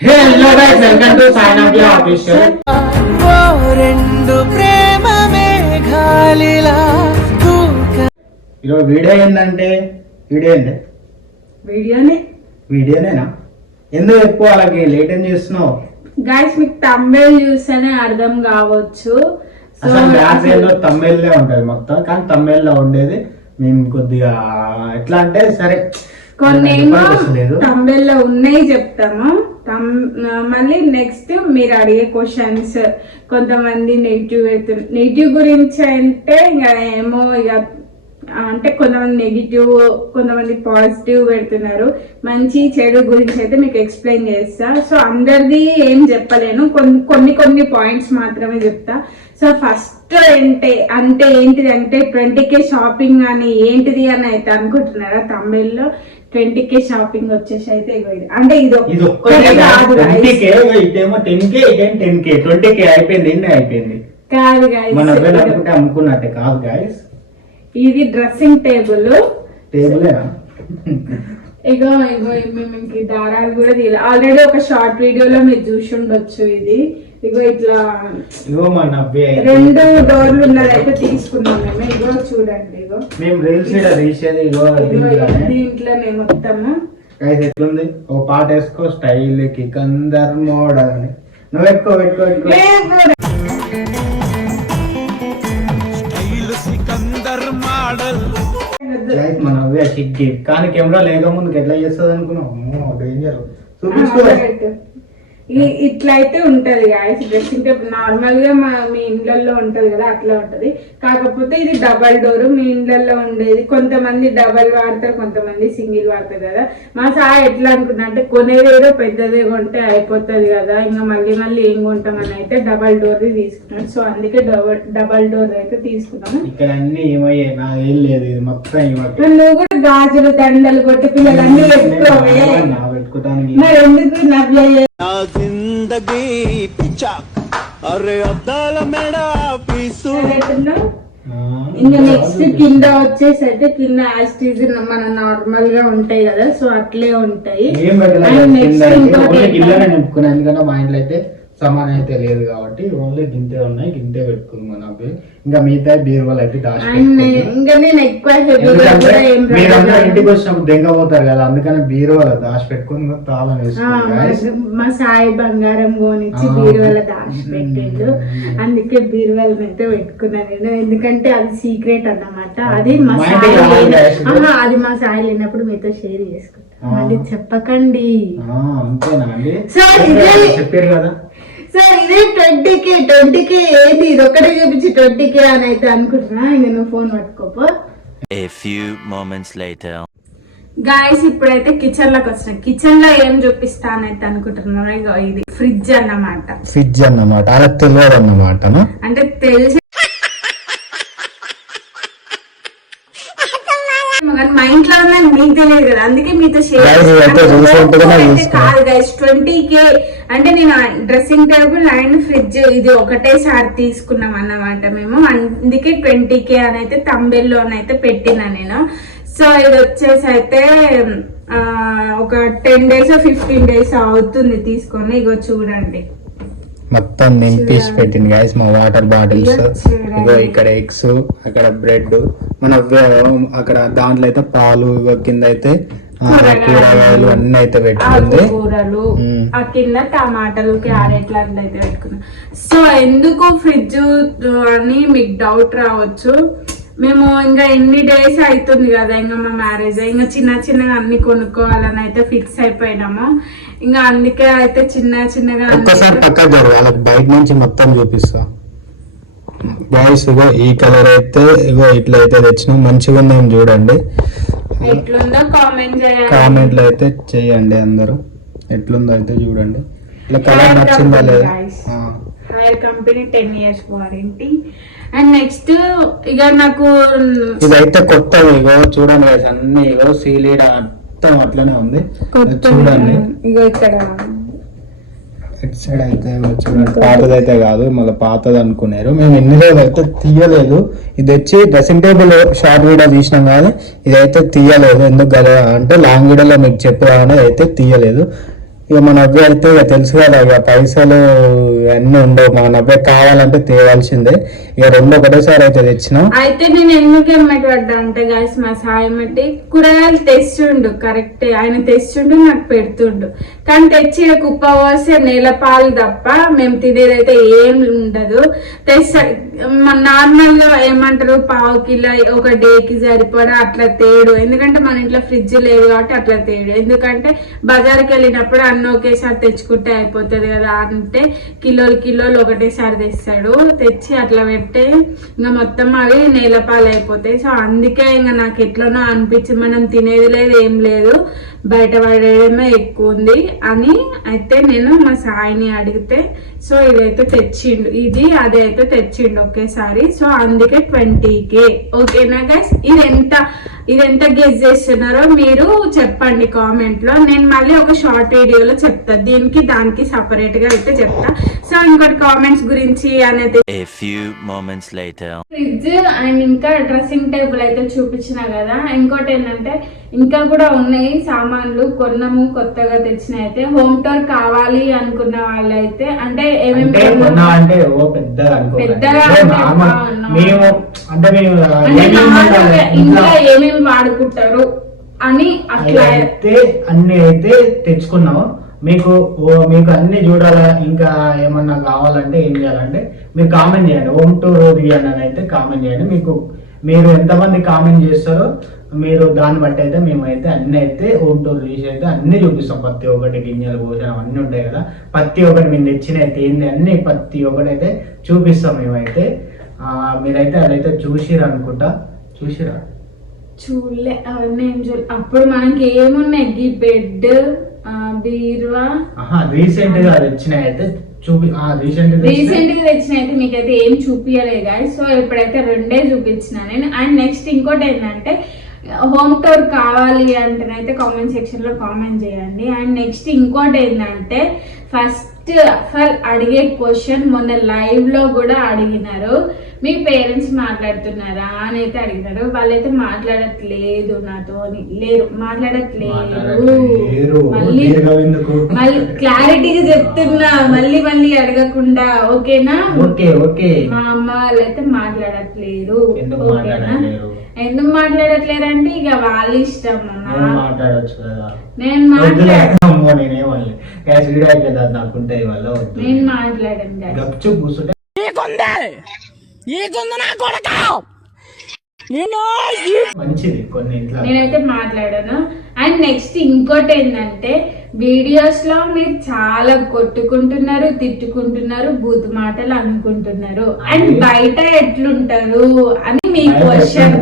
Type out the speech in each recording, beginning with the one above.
Hello guys, welcome to Sign Up Your Official. ఈరోజు video ఏంటంటే వీడియోనేనా ఎందుకు ఎక్కువ అలాగే లేట్ ఏం చేస్తున్నావు గైస్? మీకు తమిళ చూస్తేనే అర్థం కావచ్చు. అసలు బ్యాక్గ్రౌండ్ తమిళ్లే ఉంటది మొత్తం, కానీ తమిళ్లో ఉండేది మేము కొద్దిగా ఎట్లా అంటే సరే కొన్ని తమిళ్లో ఉన్నాయి చెప్తాము. మళ్ళీ నెక్స్ట్ మీరు అడిగే క్వశ్చన్స్ కొంతమంది నెగిటివ్ గురించి అంటే ఇక ఏమో ఇక అంటే కొంతమంది నెగిటివ్, కొంతమంది పాజిటివ్ పెడుతున్నారు. మంచి చెడు గురించి అయితే మీకు ఎక్స్ప్లెయిన్ చేస్తా. సో అందరిది ఏం చెప్పలేను, కొన్ని పాయింట్స్ మాత్రమే చెప్తా. సో ఫస్ట్ అంటే ఏంటిది అంటే 20K షాపింగ్ అని ఏంటిది అని అయితే అనుకుంటున్నారా? తమిళ్లో 20K షాపింగ్ వచ్చేసి అయితే అంటే ఇది కాదు అమ్ముకున్నట్టే కాదు గాయస్. ఇది డ్రెస్సింగ్ టేబుల్. ఇగో మేము దారాలు కూడా తీయాలి. ఆల్రెడీ ఒక షార్ట్ వీడియోలో మీరు చూసి ఉండొచ్చు. ఇది ఇగో ఇట్లా 2 డోర్లు ఉన్నదైతే తీసుకున్నాం మేము. ఇగో చూడండి, ఇగో మేము రీల్స్ తీసేది దీంట్లోనే మొత్తము. ఎట్లుంది ఒక పాట వేసుకో, స్టైల్ కి కందర్ మోడల్ అని నువ్వు పెట్టుకో మన సిగ్గి. కానీ కెమెరా లేక ముందుకు ఎట్లా చేస్తుంది అనుకున్నావు? డేంజర్. చూపించుకో. ఇట్లయితే ఉంటది గాయస్ డ్రెస్సింగ్ టేబుల్. నార్మల్ గా మీ ఇండ్లలో ఉంటది కదా, అట్లా ఉంటది. కాకపోతే ఇది డబల్ డోర్. మీ ఇండ్లలో ఉండేది కొంతమంది డబల్ వాడతారు, కొంతమంది సింగిల్ వాడతారు కదా. మా సార్ ఎట్లా అనుకున్నా అంటే కొనేదేదో పెద్దదే కొంటే అయిపోతుంది కదా, ఇంకా మళ్ళీ ఏం కొంటామని అయితే డబల్ డోర్ తీసుకున్నాడు. సో అందుకే డబల్ డోర్ అయితే తీసుకున్నాము. ఇక్కడ అన్ని ఏం లేదు, మొత్తం నువ్వు కూడా గాజులు దండలు కొట్టి పిల్లలన్నీ పెట్టుకోవే. మరి ఎందుకు నవ్య ఇంకా నెక్స్ట్ కింద వచ్చేసి అయితే కింద యాస్టీజ్ మన నార్మల్ గా ఉంటాయి కదా, సో అట్లే ఉంటాయి. ఎందుకంటే మా ఇంట్లో అయితే సమానం అయితే లేదు కాబట్టి ఓన్లీ గింతే ఉన్నాయి, గింతే పెట్టుకున్నాం. ఇంకా మిగతా బీరువాలు అయితే మీరంతా ఇంటికి వచ్చినప్పుడు దెంగపోతారు కదా, అందుకని బీరువాలు దాచి పెట్టుకుని తాళం వేసుకున్నాం. మా సాయి బంగారం కోనిచ్చి బీరువాల దాచి పెట్టిండు, అందుకే బీరువాల అయితే పెట్టుకున్నా నేను. ఎందుకంటే అది సీక్రెట్ అన్నమాట. అది మా సాయి లేనప్పుడు మీతో షేర్ చేసుకుంటా, మళ్ళీ చెప్పకండి. అంతేనా అండి? చెప్పారు కదా. సో ఇది 20K ఏంటి ఇది ఒక్కటే చూపించి 20K అని అయితే అనుకుంటున్నా. ఇంకా నువ్వు ఫోన్ పట్టుకోపో. గాయస్ ఇప్పుడైతే కిచెన్ లోకి వచ్చిన. కిచెన్ లో ఏం చూపిస్తానైతే అనుకుంటున్నా, ఇది ఫ్రిడ్జ్ అన్నమాట. అలా తెలియదు అన్నమాట. అంటే తెలిసి మా ఇంట్లో ఉన్నది మీకు తెలియదు కదా, అందుకే మీతో షేర్. కాదు గైస్ 20K అంటే నేను డ్రెస్సింగ్ టేబుల్ అండ్ ఫ్రిడ్జ్ ఇది ఒకటేసారి తీసుకున్నాం అన్నమాట మేము. అందుకే 20K అని అయితే తంబెల్లోనైతే పెట్టినా నేను. సో ఇది వచ్చేసి అయితే ఒక 10 days 15 days అవుతుంది తీసుకొని. ఇగో చూడండి మొత్తం నింపేసి పెట్టింది గైస్. మా వాటర్ బాటిల్స్, ఇగో ఇక్కడ ఎగ్స్, అక్కడ బ్రెడ్, మన అక్కడ దాంట్లో అయితే పాలు, కింద అయితే కూరగాయలు అన్ని అయితే పెట్టుకుంది. కూరలు ఆ కింద టమాటాలు, క్యారెట్లు అట్లా అయితే పెట్టుకున్నాం. సో ఎందుకు ఫ్రిడ్జ్ అని మీకు డౌట్ రావచ్చు. మేము ఇంకా ఎన్ని డేస్ అవుతుంది కదా, ఇంకా మా మ్యారేజ్ ఇంకా చిన్నగా అన్ని కొనుక్కోవాలని అయితే ఫిక్స్ అయిపోయినాము. ఇంకా అందుకే అయితే చిన్నగా ఒక్కసారి పక్క జరగాలి, బయట నుంచి మొత్తం చూపిస్తా బాయ్స్. ఇగో ఈ కలర్ అయితే ఇగో ఇట్లా అయితే తెచ్చినాం, మంచిగా ఉందేమో చూడండి. ఎట్లుందో కామెంట్ లో అయితే చేయండి అందరూ. ఎట్లుందో అయితే చూడండి. ఇట్లా కలర్ నచ్చిందా లేదా? Haier company 10 years warranty. And next ఇక నాకు ఇదైతే కొత్తది. ఇగో చూడండి అన్ని ఇగో సీలీడ్ మొత్తం అట్లనే ఉంది చూడండి. ఇగో ఇక్కడ ఇటు సైడ్ అయితే చూడండి, పాతదైతే కాదు, మళ్ళీ పాతది అనుకున్నారు. మేము ఎన్ని రోజులు అయితే తీయలేదు. ఇది వచ్చి డ్రెస్సింగ్ టేబుల్ షార్ట్ వీడియో తీసినాం కానీ ఇదైతే తీయలేదు. ఎందుకు కదా అంటే లాంగ్ వీడియోలో మీకు చెప్పాను అయితే తీయలేదు. ఇక మన నవ్య అయితే ఇక తెలుసు కదా ఇక పైసలు అన్నీ ఉండవు, మన నవ్య కావాలంటే తేవాల్సిందే. ఇక రెండు ఒకటేసారి అయితే తెచ్చినాం. అయితే నేను ఎందుకు ఎమ్మటి పడ్డా అంటే గాయస్ మా సాయమట్టి కూరగాయలు తెస్తుండు కరెక్టే, ఆయన తెస్తుండు నాకు పెడుతుండు, కానీ తెచ్చి కుప్ప పోస్తే నెల పాలు తప్ప మేము తినేదైతే ఏం ఉండదు. నార్మల్ గా ఏమంటారు పావు కిలో ఒక డేకి సరిపడా అట్లా తేడు, ఎందుకంటే మన ఇంట్లో ఫ్రిడ్జ్ లేదు కాబట్టి అట్లా తేడు. ఎందుకంటే బజార్కి వెళ్ళినప్పుడు అన్న ఒకేసారి తెచ్చుకుంటే అయిపోతుంది కదా అంటే కిలోలు ఒకటేసారి తెస్తాడు, తెచ్చి అట్లా పెడితే ఇంకా మొత్తం అవి నేలపాలు అయిపోతాయి. సో అందుకే ఇంకా నాకు ఎట్లనో అనిపించింది, మనం తినేది లేదు ఏం లేదు, బయట పడేయడమే ఎక్కువ ఉంది అని. అయితే నేను మా సాయిని అడిగితే సో ఇదైతే తెచ్చిండు, ఇది అదే అయితే తెచ్చిండు ఒకేసారి. సో అందుకే 20K. ఓకేనా గైస్, ఇదెంత గెస్ చేస్తున్నారో మీరు చెప్పండి కామెంట్ లో, నేను మళ్ళీ ఒక షార్ట్ వీడియోలో చెప్తా, దీనికి దానికి సపరేట్ గా అయితే చెప్తా. సో ఇంకోటి కామెంట్స్ గురించి అనేది ఫ్రిడ్జ్ అండ్ ఇంకా డ్రెస్సింగ్ టేబుల్ అయితే చూపించిన కదా. ఇంకోటి ఏంటంటే ఇంకా కూడా ఉన్నాయి సామాన్లు కొన్నాము కొత్తగా తెచ్చిన. అయితే హోమ్ టూర్ కావాలి అనుకున్న వాళ్ళైతే అంటే ఇంకా ఏమేమి వాడుకుంటారు అని అట్లా అన్ని అయితే తెచ్చుకున్నాము. మీకు అన్ని చూడాలా, ఇంకా ఏమన్నా కావాలంటే ఏం చేయాలంటే మీరు కామెంట్ చేయండి, హోమ్ టూర్ తీయండి అని అయితే కామెంట్ చేయండి. మీరు ఎంతమంది కామెంట్ చేస్తారో మీరు దాన్ని బట్టి అయితే మేమైతే అన్ని అయితే హోమ్ టూర్ తీసి అయితే అన్ని చూపిస్తాం. ప్రతి ఒక్కటి గింజలు భోజనం అన్ని ఉంటాయి కదా, ప్రతి ఒక్కటి మేము తెచ్చిన అయితే ఏంది అన్ని ప్రతి ఒక్కటి అయితే చూపిస్తాం మేమైతే. మీరైతే అదైతే చూసిరు అనుకుంటా, చూసిరా? చూడలే అవన్నీ ఏం చూడ. అప్పుడు మనకి ఏమున్నాయి గీ బెడ్ బీరువా రీసెంట్ గా తెచ్చినాయి అయితే రీసెంట్ గా తెచ్చిన అయితే మీకైతే ఏం చూపించలేదు గాయస్. సో ఇప్పుడైతే రెండే చూపించిన నేను. అండ్ నెక్స్ట్ ఇంకోటి ఏంటంటే హోమ్ టూర్ కావాలి అంటేనైతే కామెంట్ సెక్షన్ లో కామెంట్ చేయండి. అండ్ నెక్స్ట్ ఇంకోటి ఏంటంటే ఫస్ట్ అడిగే క్వశ్చన్ మొన్న లైవ్ లో కూడా అడిగినారు, మీ పేరెంట్స్ మాట్లాడుతున్నారా అని అయితే అడిగినారు. వాళ్ళైతే మాట్లాడట్లేదు నాతో, మాట్లాడట్లేదు. మళ్ళీ క్లారిటీగా చెప్తున్నా, మళ్ళీ అడగకుండా. ఓకేనా? మా అమ్మ వాళ్ళైతే మాట్లాడట్లేదు. ఓకేనా? ఎందుకు మాట్లాడట్లేదు అంటే ఇక వాళ్ళ ఇష్టం. నేను మాట్లాడాను. నేనైతే మాట్లాడాను. అండ్ నెక్స్ట్ ఇంకోటి ఏంటంటే వీడియోస్ లో మీరు చాలా కొట్టుకుంటున్నారు, తిట్టుకుంటున్నారు, బూతు మాటలు అనుకుంటున్నారు. అండ్ బయట ఎట్లుంటారు అని మీ క్వశ్చన్.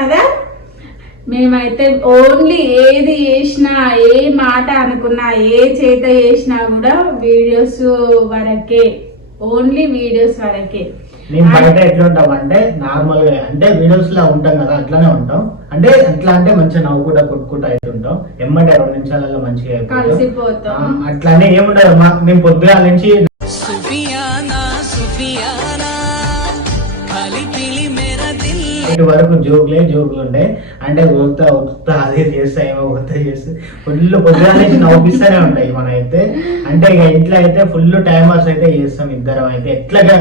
కదా మేమైతే ఓన్లీ ఏది చేసినా, ఏ మాట అనుకున్నా, ఏ చేత చేసినా కూడా వీడియోస్ వరకే, ఓన్లీ వీడియోస్ వరకే. మేము బయట ఎట్లా ఉంటాం అంటే నార్మల్ గా అంటే వీడియోస్ లా ఉంటాం కదా, అట్లానే ఉంటాం. అంటే ఎట్లా అంటే మంచిగా నవ్వుకుంటా కొట్టుకుంటా అయితే ఉంటాం. ఎమ్మటే 2 నిమిషాలలో మంచిగా కలిసిపోతాం. అట్లానే ఏముండదు. మేము పొద్దుగాల నుంచి వరకు జోకులు ఉండే, అంటే ఒత్తా అదే చేస్తాయేమో ఒత్తా చేస్తే ఫుల్ పొద్దుగా నుంచి నవ్విస్తూనే ఉంటాయి. మన అయితే అంటే ఇక ఇంట్లో అయితే ఫుల్ టైమర్స్ అయితే చేస్తాం ఇద్దరం అయితే. ఎట్లాగా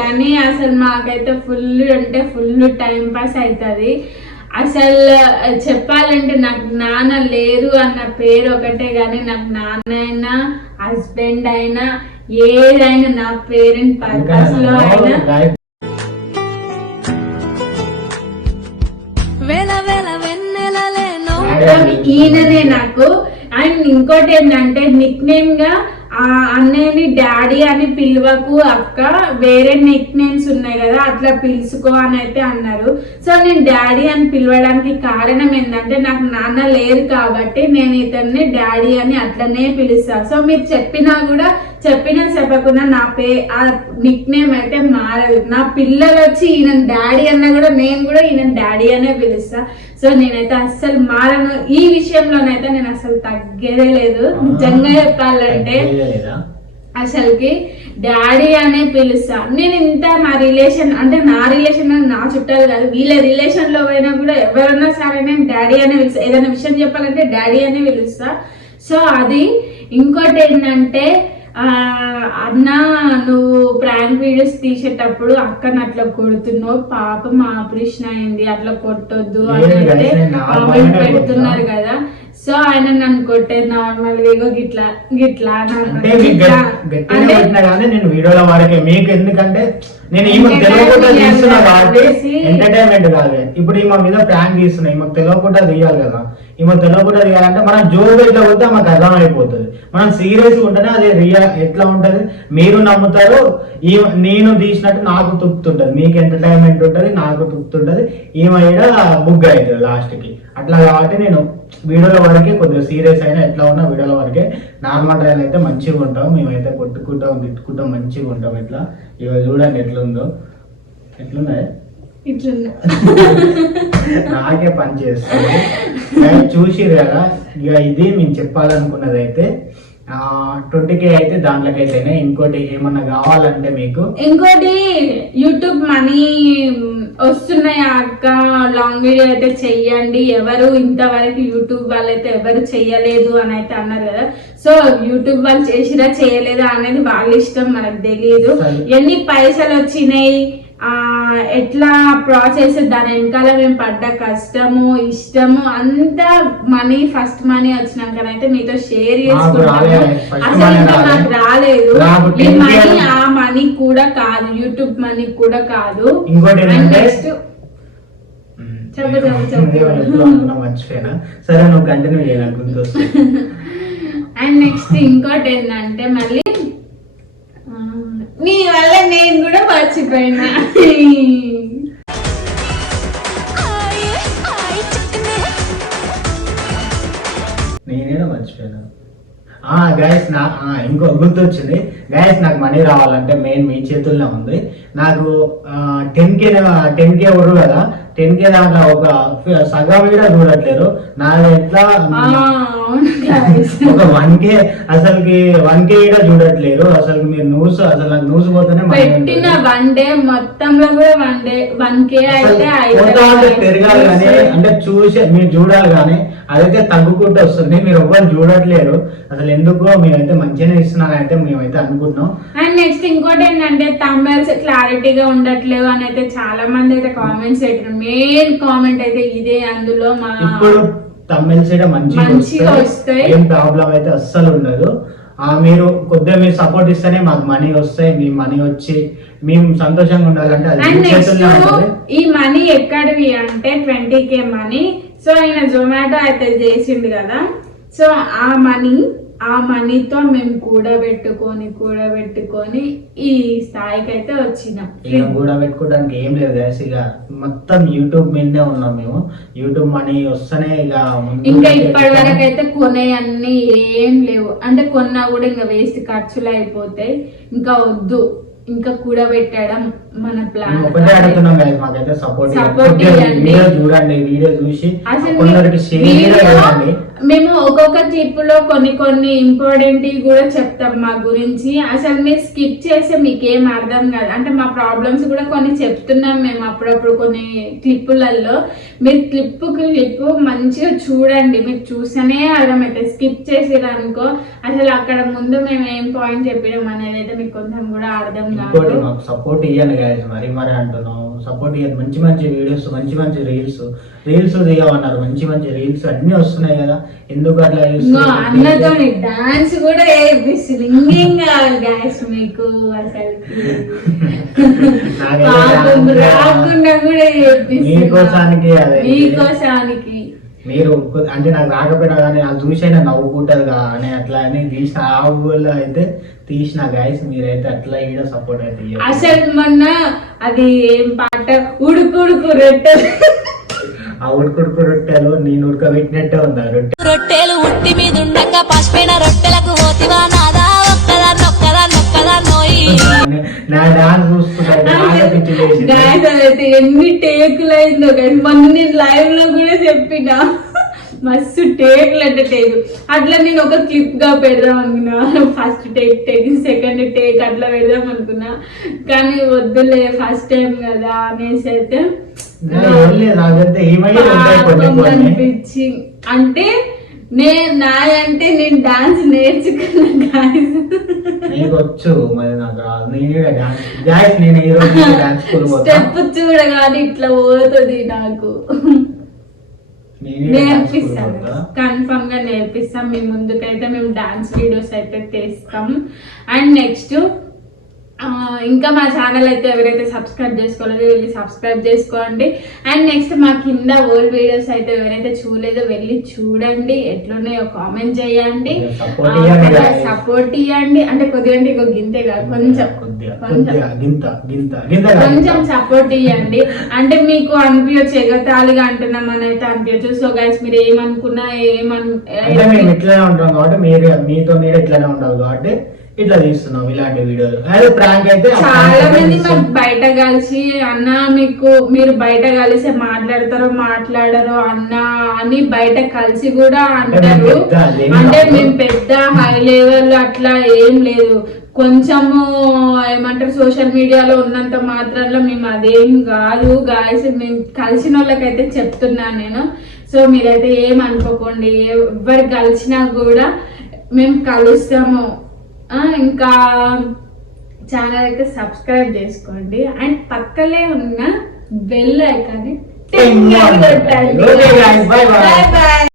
కానీ అసలు మాకైతే ఫుల్ అంటే ఫుల్ టైం పాస్ అవుతుంది. అసలు చెప్పాలంటే నాకు నాన్న లేరు అన్న పేరు ఒకటే గానీ నాకు నాన్న అయినా హస్బెండ్ అయినా ఏదైనా నా పేరెంట్ పర్పస్ లో అయినా ఈయననే నాకు. అండ్ ఇంకోటి ఏంటంటే నిక్ నేమ్ గా అన్నయ్యని డాడీ అని పిలువకు అక్క, వేరే నిక్ నేమ్స్ ఉన్నాయి కదా అట్లా పిలుచుకో అని అయితే అన్నారు. సో నేను డాడీ అని పిలవడానికి కారణం ఏంటంటే నాకు నాన్న లేరు కాబట్టి నేను ఇతన్ని డాడీ అని అట్లనే పిలుస్తా. సో మీరు చెప్పినా చెప్పకుండా నా ఆ నిక్ నేమ్ అయితే మారదు. నా పిల్లలు వచ్చి ఈయన డాడీ అన్నా కూడా నేను కూడా ఈయన డాడీ అనే పిలుస్తా. సో నేనైతే అస్సలు మారను. ఈ విషయంలోనైతే నేను అసలు తగ్గేదే లేదు నిజంగా చెప్పాలంటే. అసలుకి డాడీ అనే పిలుస్తా. నేను ఇంత నా రిలేషన్ అంటే నా చుట్టాలు కాదు, వీళ్ళ రిలేషన్ లో అయినా కూడా ఎవరన్నా సరే నేను డాడీ అనే పిలుస్తా. ఏదైనా విషయం చెప్పాలంటే డాడీ అనే పిలుస్తా. సో అది. ఇంకోటి ఏంటంటే అన్న నువ్వు ప్రాంక్ వీడియోస్ తీసేటప్పుడు అక్కని అట్లా కొడుతున్నావు, పాపం ఆపరేషన్ అయింది, అట్లా కొట్టొద్దు అని అయితే కామెంట్ పెడుతున్నారు కదా. సో ఆయన నన్ను కొట్టేది నార్మల్ గిట్లా గిట్లా నేను వీడియోలో వాడికి మీకు ఎందుకంటే నేను ఈమె తెలియకుండా తీస్తున్నా కాబట్టి ఎంటర్టైన్మెంట్ కాదు. ఇప్పుడు ఈమె మీద ప్రాంక్ తీస్తున్నా, ఈమెకు తెలియకుండా తీయాలి కదా. ఈమె తెలియకుండా తీయాలంటే మనం జోరు ఎట్లా పోతే మాకు అర్థమైపోతుంది. మనం సీరియస్ ఉంటేనే అది రియల్ ఎట్లా ఉంటది, మీరు నమ్ముతారు. నేను తీసినట్టు నాకు తృప్తుంటది, మీకు ఎంటర్టైన్మెంట్ ఉంటది, నాకు తృప్తుంటది. ఈమె బుగ్ అవుతుంది లాస్ట్ కి. అట్లా కాబట్టి నేను వీడియోల వరకే కొద్దిగా సీరియస్ అయినా ఎట్లా ఉన్నా వీడియోల వరకే. నార్మల్ డ్రైన్ అయితే మంచిగా ఉంటాం, మేమైతే కొట్టుకుంటాం తిట్టుకుంటాం మంచిగా ఉంటాం. ఇట్లా ఇక చూడండి ఎట్లుందో, ఎట్లున్నాయి నాకే పని చేస్తుంది చూసిరు కదా. ఇక ఇది మేము చెప్పాలనుకున్నది అయితే 20K అయితే దాంట్లోకైతేనే. ఇంకోటి ఏమన్నా కావాలంటే మీకు ఇంకోటి యూట్యూబ్ మనీ వస్తున్నాయి అక్క, లాంగ్ వీడియో అయితే చెయ్యండి. ఎవరు ఇంతవరకు యూట్యూబ్ వాళ్ళైతే ఎవరు చెయ్యలేదు అని అయితే అన్నారు కదా. సో యూట్యూబ్ వాళ్ళు చేసిరా చేయలేదా అనేది వాళ్ళ ఇష్టం, మనకు తెలియదు. ఎన్ని పైసలు వచ్చినాయి, ఎట్లా ప్రాసెస్, దాని వెనకాల మేము పడ్డ కష్టము ఇష్టము అంతా మనీ ఫస్ట్ మనీ వచ్చినాకనైతే మీతో షేర్ చేసుకుంటాము. అసలు ఇంకా నాకు రాలేదు ఈ మనీ, ఆ మనీ కూడా కాదు, యూట్యూబ్ మనీ కూడా కాదు. నెక్స్ట్ మర్చిపోయినా, సరే నువ్వు కంటిన్యూ చేయాలి. అండ్ నెక్స్ట్ ఇంకోటి ఏంటంటే మళ్ళీ నీ వల్ల నేను కూడా మర్చిపోయినా. నేనే మర్చిపోయినా గైస్. ఇంకో గుర్తొచ్చింది గైస్, నాకు మనీ రావాలంటే మెయిన్ మీ చేతుల్లో ఉంది. నాకు 10K ఎవరు కదా, 10K దాంట్లో ఒక సగం కూడా చూడట్లేరు. నాకు ఎట్లా ఒక 1K అసలుకి 1K కూడా చూడట్లేరు. అసలు మీరు న్యూస్ అసలు నాకు న్యూస్ పోతేనే పెట్టిన 1 డే మొత్తంలో కూడా 1K అయితే పెరగాలి కానీ, అంటే చూసి మీరు చూడాలి కానీ అదైతే తగ్గుకుంటూ వస్తుంది. మీరు ఎవ్వరు చూడట్లేరు అసలు. ఎందుకో మేమైతే మంచిగానే ఇస్తున్నానైతే మేమైతే అనుకుంటున్నాం. అండ్ నెక్స్ట్ ఇంకోటి ఏంటంటే థంబ్నెయిల్స్ క్లారిటీగా ఉండట్లేవు అని అయితే చాలా మంది అయితే కామెంట్స్ పెట్టారు. మెయిన్ కామెంట్ అయితే ఇదే. అందులో మా ఇప్పుడు థంబ్నెయిల్స్ అయితే మంచిగా వస్తాయి, ఏం ప్రాబ్లం అయితే అస్సలు ఉండదు. మీరు కొద్దిగా మీరు సపోర్ట్ ఇస్తేనే మాకు మనీ వస్తాయి. మీ మనీ వచ్చి మేము సంతోషంగా ఉండాలంటే అది. ఈ మనీ ఎక్కడివి అంటే 20K మనీ. సో ఆయన జొమాటో అయితే చేసిండు కదా. సో ఆ మనీతో మేము కూడబెట్టుకొని ఈ స్థాయికి అయితే వచ్చినాం. కూడబెట్టుకోవడానికి ఏం లేదు గైస్, ఇక మొత్తం యూట్యూబ్ మీదనే ఉన్నాం మేము. యూట్యూబ్ మనీ వస్తేనే ఇంకా ఇప్పటి వరకు అయితే కొనే అన్ని ఏం లేవు. అంటే కొన్నా కూడా ఇంకా వేస్ట్ ఖర్చులు అయిపోతాయి. ఇంకా వద్దు, ఇంకా కూడబెట్టడం మన ప్లాన్. ఒకటే అడుగుతున్నాం గైస్, మాకైతే సపోర్ట్ ఇవ్వండి. చూడండి వీడియో చూసి మేము ఒక్కొక్క క్లిప్ లో కొన్ని ఇంపార్టెంట్ కూడా చెప్తాం మా గురించి. అసలు మీరు స్కిప్ చేస్తే మీకేం అర్థం కాదు. అంటే మా ప్రాబ్లమ్స్ కూడా కొన్ని చెప్తున్నాం మేము అప్పుడప్పుడు కొన్ని క్లిప్పులలో. మీరు క్లిప్ మంచిగా చూడండి, మీరు చూస్తేనే అర్థమవుతుంది. స్కిప్ చేసేదనుకో అసలు అక్కడ ముందు మేము ఏం పాయింట్ చెప్పినాం అనేది అయితే మీకు కొంచెం కూడా అర్థం కాదు. మాకు సపోర్ట్ ఇవ్వండి గైస్, మరి అంటున్నాం. సపోర్ట్ ఇవ్వండి, మంచి వీడియోస్, మంచి రీల్స్ తీయమన్నారు. మంచి రీల్స్ అన్ని వస్తున్నాయి కదా. ఎందుకు అట్లా అన్నతో డాన్స్ కూడా వేపిస్తుంది. ఇంకేం కావాలి గాయస్ మీకు అసలు రాకుండా కూడా మీకోసానికి. మీరు అంటే నాకు రాకపోయినా కానీ అది చూసైనా నవ్వుకుంటారు అని అట్లా అని తీసిన ఆ ఊళ్ళో అయితే తీసిన గైస్. మీరైతే అట్లా ఈడ సపోర్ట్ అయితే అసలు మొన్న అది ఏం పాట ఉడుకు రొట్టెలు, ఆ ఉడుకు రొట్టెలు నేను ఉడకబెట్టినట్టే ఉందా రొట్టెలు ఉట్టి మీద ఉండగా పసిపోయిన రొట్టెలకు పోతివా నాదా ఒక్కదా నోయి. నా డాన్స్ చూస్తున్నా ఎన్ని టేకులు అయిందో మొన్న నేను లైవ్ లో కూడా చెప్పిన. మస్తు టేక్లు అంటే టేక్ అట్లా నేను ఒక క్లిప్ గా పెడదాం అనుకున్నా. ఫస్ట్ టేక్ సెకండ్ టేక్ అట్లా పెడదాం అనుకున్నా, కానీ వద్దులే ఫస్ట్ టైం కదా అనేసి అయితే అనిపించి. అంటే నాయంటే నేను డాన్స్ నేర్చుకున్నా వచ్చు, మరి నాకు స్టెప్ చూడగానే ఇట్లా పోతుంది నాకు. నేర్పిస్తాను, కన్ఫర్మ్ గా నేర్పిస్తాం. మీ ముందుకైతే మేము డాన్స్ వీడియోస్ అయితే తీస్తాం. అండ్ నెక్స్ట్ ఇంకా మా ఛానల్ అయితే ఎవరైతే సబ్స్క్రైబ్ చేసుకోలేదో వెళ్ళి సబ్స్క్రైబ్ చేసుకోండి. అండ్ నెక్స్ట్ మా కింద ఓల్డ్ వీడియోస్ అయితే ఎవరైతే చూడలేదో వెళ్ళి చూడండి, ఎట్లున్నాయో కామెంట్ చేయండి, సపోర్ట్ ఇవ్వండి. అంటే కొద్దిగా ఇంకో గింతే కాదు, కొంచెం సపోర్ట్ ఇవ్వండి. అంటే మీకు అనిపించచ్చు ఎగతాళిగా అంటున్నాం అని అయితే అనిపించచ్చు. సో గైస్ మీరు ఏమనుకున్నా ఇట్లానే ఉంటాం కాబట్టి మీతో మీరు ఇట్లానే ఉండాలి కాబట్టి ఇట్లా తీస్తున్నాం ఇలాంటి వీడియోలు. అదే ప్రాంక్ అయితే చాలా మంది మాకు బయట కలిసి అన్న మీరు బయట కలిసి మాట్లాడరు అన్న అని బయట కలిసి కూడా అంటారు. అంటే మేము పెద్ద హై లెవెల్ అట్లా ఏం లేదు, కొంచెము ఏమంటారు సోషల్ మీడియాలో ఉన్నంత మాత్రంలో మేము అదేం కాదు గాయస్. మేము కలిసిన వాళ్ళకైతే చెప్తున్నాను నేను. సో మీరైతే ఏమనుకోకండి, ఎవరు కలిసినా కూడా మేము కలుస్తాము. ఇంకా ఛానల్ అయితే సబ్స్క్రైబ్ చేసుకోండి అండ్ పక్కనే ఉన్న బెల్ ఐకాన్ కొట్టండి. Bye bye.